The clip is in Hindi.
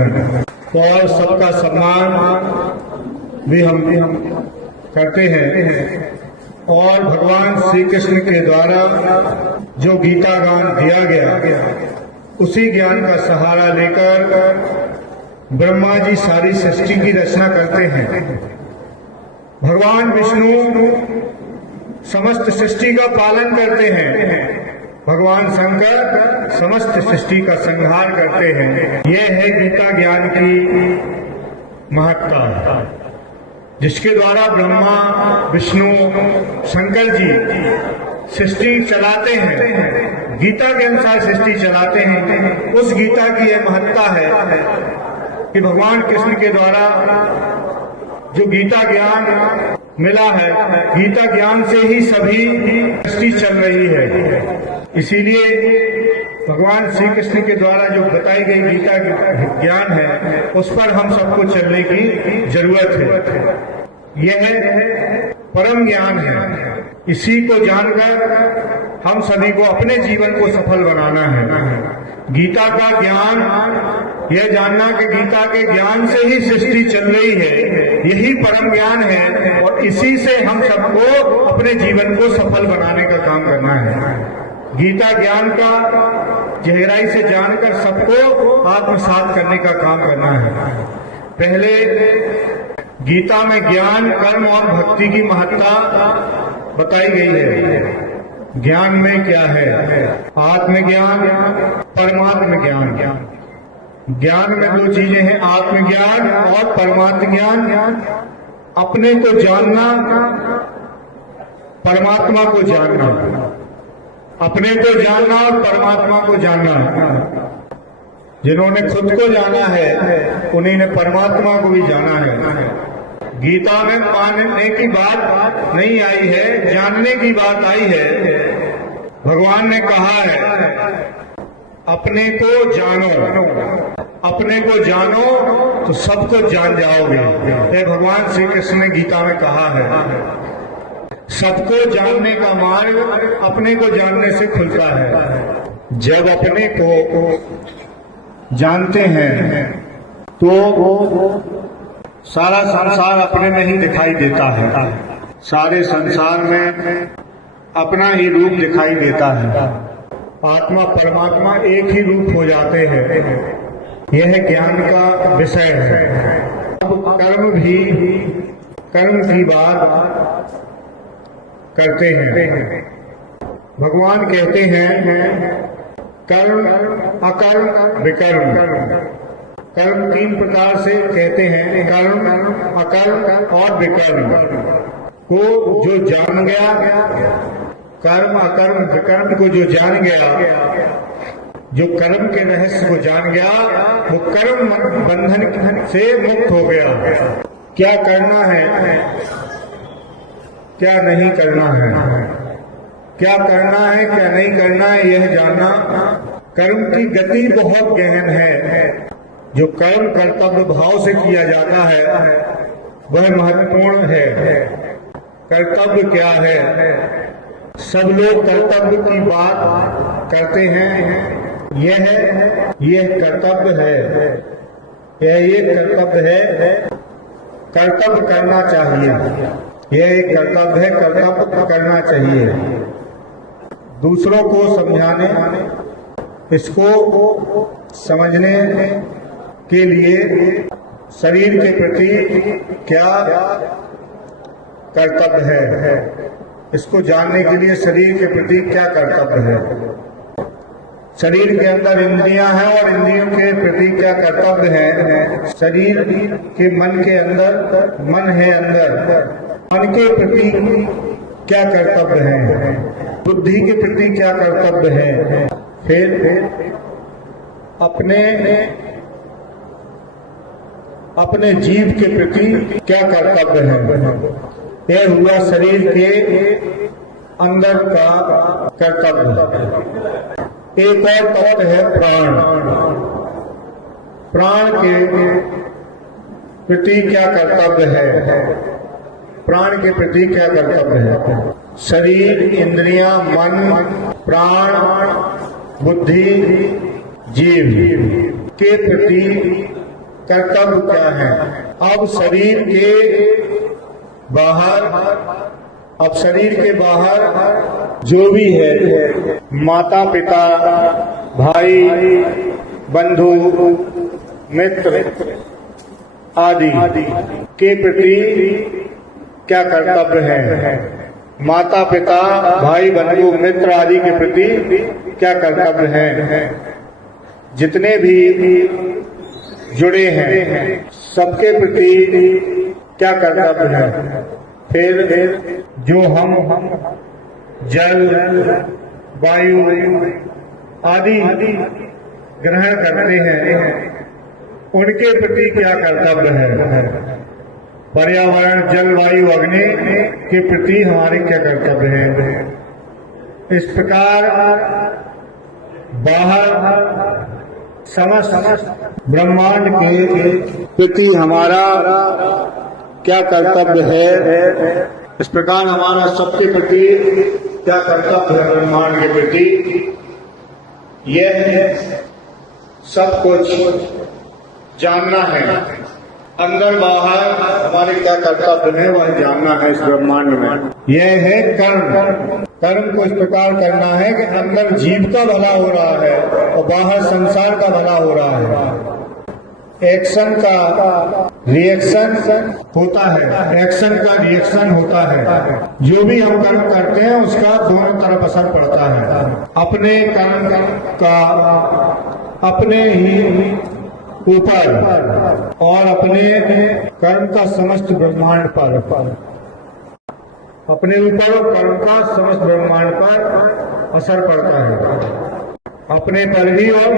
और सबका सम्मान भी हम करते हैं। और भगवान श्री कृष्ण के द्वारा जो गीता ज्ञान दिया गया, उसी ज्ञान का सहारा लेकर ब्रह्मा जी सारी सृष्टि की रचना करते हैं। भगवान विष्णु समस्त सृष्टि का पालन करते हैं। भगवान शंकर समस्त सृष्टि का संहार करते हैं। यह है गीता ज्ञान की महत्ता, जिसके द्वारा ब्रह्मा विष्णु शंकर जी सृष्टि चलाते हैं, गीता के अनुसार सृष्टि चलाते हैं। उस गीता की यह महत्ता है कि भगवान कृष्ण के द्वारा जो गीता ज्ञान मिला है, गीता ज्ञान से ही सभी सृष्टि चल रही है। इसीलिए भगवान श्री कृष्ण के द्वारा जो बताई गई गीता ज्ञान है, उस पर हम सबको चलने की जरूरत है। यह परम ज्ञान है। इसी को जानकर हम सभी को अपने जीवन को सफल बनाना है। गीता का ज्ञान, यह जानना कि गीता के ज्ञान से ही सृष्टि चल रही है, यही परम ज्ञान है। और इसी से हम सबको अपने जीवन को सफल बनाने का काम करना है। गीता ज्ञान का गहराई से जानकर सबको आत्मसात करने का काम करना है। पहले गीता में ज्ञान, कर्म और भक्ति की महत्ता बताई गई है। ज्ञान में क्या है? आत्मज्ञान, परमात्म ज्ञान। ज्ञान में दो चीजें हैं, आत्मज्ञान और परमात्म ज्ञान। अपने को जानना, परमात्मा को जानना। अपने को जानना और परमात्मा को जानना। जिन्होंने खुद को जाना है, उन्हीं ने परमात्मा को भी जाना है। गीता में मानने की बात नहीं आई है, जानने की बात आई है। भगवान ने कहा है अपने को जानो, अपने को जानो तो सबको जान जाओगे। ये भगवान श्री कृष्ण ने गीता में कहा है। सबको जानने का मार्ग अपने को जानने से खुलता है। जब अपने को जानते हैं तो सारा संसार अपने में ही दिखाई देता है। सारे संसार में अपना ही रूप दिखाई देता है। आत्मा परमात्मा एक ही रूप हो जाते हैं। यह ज्ञान का विषय है। अब कर्म की बात करते हैं। भगवान कहते हैं कर्म, अकर्म, विकर्म। कर्म तीन प्रकार से कहते हैं, कर्म, अकर्म और विकर्म। को जो जान गया, कर्म, अकर्म, विकर्म को जो जान गया, जो कर्म के रहस्य को जान गया, वो कर्म बंधन से मुक्त हो गया। क्या करना है, क्या नहीं करना है, क्या करना है, क्या नहीं करना है, यह जानना। कर्म की गति बहुत गहन है। जो कर्म कर्तव्य भाव से किया जाता है, वह महत्वपूर्ण है। कर्तव्य क्या है? सब लोग कर्तव्य की बात करते हैं। यह कर्तव्य है, यह कर्तव्य है। कर्तव्य करना चाहिए। यह एक कर्तव्य है, कर्तव्य करना चाहिए। दूसरों को समझाने, इसको समझने के लिए शरीर के प्रति क्या कर्तव्य है, इसको जानने के लिए शरीर के प्रति क्या कर्तव्य है। शरीर के अंदर इंद्रियां हैं और इंद्रियों के प्रति क्या कर्तव्य है। शरीर के मन के अंदर मन है, अंदर मन के प्रति क्या कर्तव्य है, बुद्धि के प्रति क्या कर्तव्य है। फिर अपने जीव के प्रति क्या कर्तव्य है। यह हुआ शरीर के अंदर का कर्तव्य। एक और तत्व है प्राण। प्राण के प्रति क्या कर्तव्य है, प्राण के प्रति क्या कर्तव्य है। शरीर, इंद्रियां, मन, प्राण, बुद्धि, जीव के प्रति कर्तव्य क्या है। अब शरीर के बाहर जो भी है, माता पिता, भाई बंधु मित्र आदि के प्रति क्या कर्तव्य है। माता पिता भाई बंधु मित्र आदि के प्रति क्या कर्तव्य है। जितने भी जुड़े हैं सबके प्रति क्या कर्तव्य है। फिर जो हम जल वायु आदि ग्रहण करते हैं उनके प्रति क्या कर्तव्य है। पर्यावरण जल वायु अग्नि के प्रति हमारे क्या कर्तव्य है। इस प्रकार बाहर समस्त ब्रह्मांड के प्रति हमारा क्या कर्तव्य है। इस प्रकार हमारा सबके प्रति क्या कर्तव्य है ब्रह्मांड के प्रति, यह सब कुछ जानना है। अंदर बाहर हमारे क्या कर्तव्य है वह जानना है इस ब्रह्मांड में। यह है कर्म। कर्म को इस प्रकार करना है कि अंदर जीव का भला हो रहा है और बाहर संसार का भला हो रहा है। एक्शन का रिएक्शन होता है, एक्शन का रिएक्शन होता है। जो भी हम कर्म करते हैं उसका दोनों तरफ असर पड़ता है। अपने कर्म का अपने ही ऊपर और अपने कर्म का समस्त ब्रह्मांड पर, अपने ऊपर और कर्म का समस्त ब्रह्मांड पर असर पड़ता है। अपने पर भी और